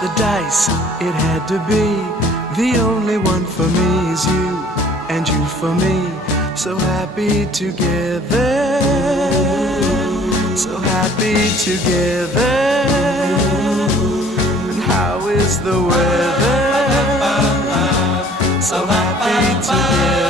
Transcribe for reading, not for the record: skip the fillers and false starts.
the dice, it had to be. The only one for me is you, and you for me. So happy together, so happy together. And how is the weather? So happy together.